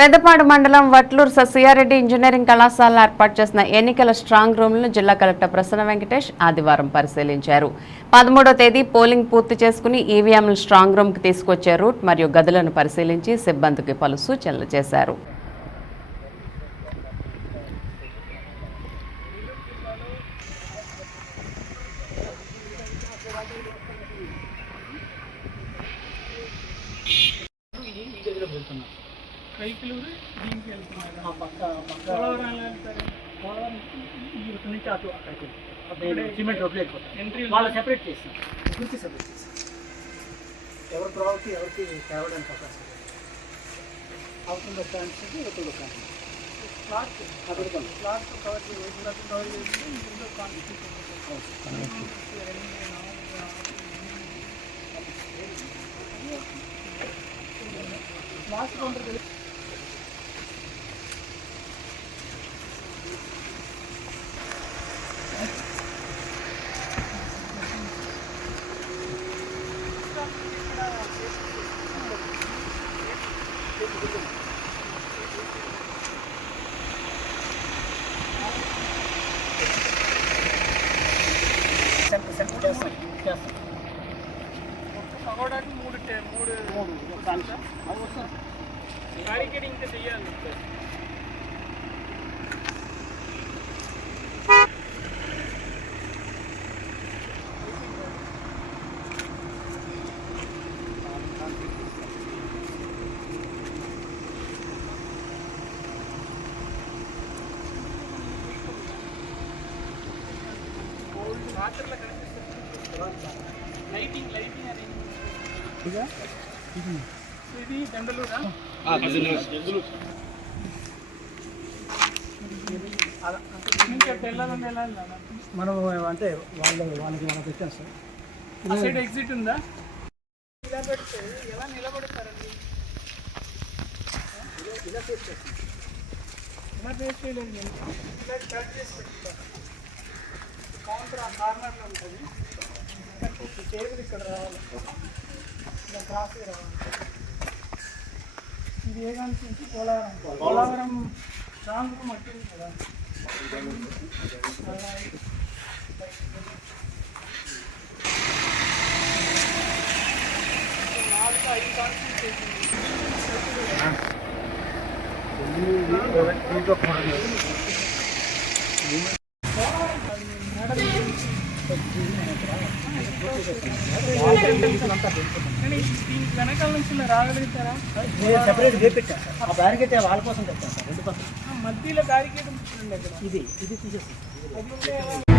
పెద్దపాడు మండలం వట్లూరు ససియారెడ్డి ఇంజనీరింగ్ కళాశాల ఏర్పాటు చేసిన ఎన్నికల స్ట్రాంగ్ రూమ్లను జిల్లా కలెక్టర్ ప్రసన్న వెంకటేష్ ఆదివారం పరిశీలించారు. పదమూడో తేదీ పోలింగ్ పూర్తి చేసుకుని ఈవీఎంలు స్ట్రాంగ్ రూమ్కి తీసుకొచ్చే రూట్ మరియు గదులను పరిశీలించి సిబ్బందికి పలు సూచనలు చేశారు. ఈ గదిలో వెళ్తున్నాం కైకిలూరు దీనికి వెళ్తున్నారు ఆ పక్క పక్క పోలవరం వెళ్తారు. పోలవరం ఈ ఇటు నుంచి అటు అక్కడికి అప్పుడే సిమెంట్ రోడ్లు వెళ్ళిపోతాం. ఎంట్రీ వాళ్ళు సెపరేట్ చేస్తాం. గుర్తి సెపరేట్ చేస్తాం. ఎవరి త్రోవకి ఎవరికి తేవడానికి అవకాశం అవుతుందో కాన్సెప్ట్ ఇవతుందో కాన్సెప్ట్ క్లాత్ అక్కడ క్లాత్ కవర్ చేసి కవర్ చేసి ఇందులో లాస్ట్ కౌంటర్ పగోడానికి మూడు టే- మూడు మూడు కాన్సెప్ట్ అవి వస్తాం బ్యారికేడ్ ఇంకా చెయ్యాలి లైటింగ్ లైటింగ్ ఇది? దండలూరా. మనం అంటే వాళ్ళు వాళ్ళకి మనం పెట్టాం సార్. సైడ్ ఎగ్జిట్ ఉందా? ఇలా పెడితే ఎలా నిలబడతారండి? ఇలా ఫేస్ చేస్తాం ఇలా ఫేస్ చేయలేదు ఇలా కట్ చేసి పెట్టుకుంటాను కౌంటర్ ఆ కార్నర్లో ఉంటుంది ఈ టేబుల్ ఇక్కడ రావాలి ఇలా క్రాస్ రావాలి ఇది ఏ కాన్సి నుంచి పోలవరం పోలవరం స్ట్రాంగ్ మట్టి ఉంది కదా అలా నాలుగు ఐదు కాన్సెంట్రేషన్ కానీ దీనికి వెనకాల నుంచి ఇలా రాగలుగుతారా సెపరేట్ చేపెట్టాం సార్ ఆ బ్యారికేట్ వాళ్ళ కోసం తెచ్చాం సార్ రెండు పక్కన ఆ మధ్యలో అక్కడ. ఇది ఇది తీసేస్తాం అది ఉంటే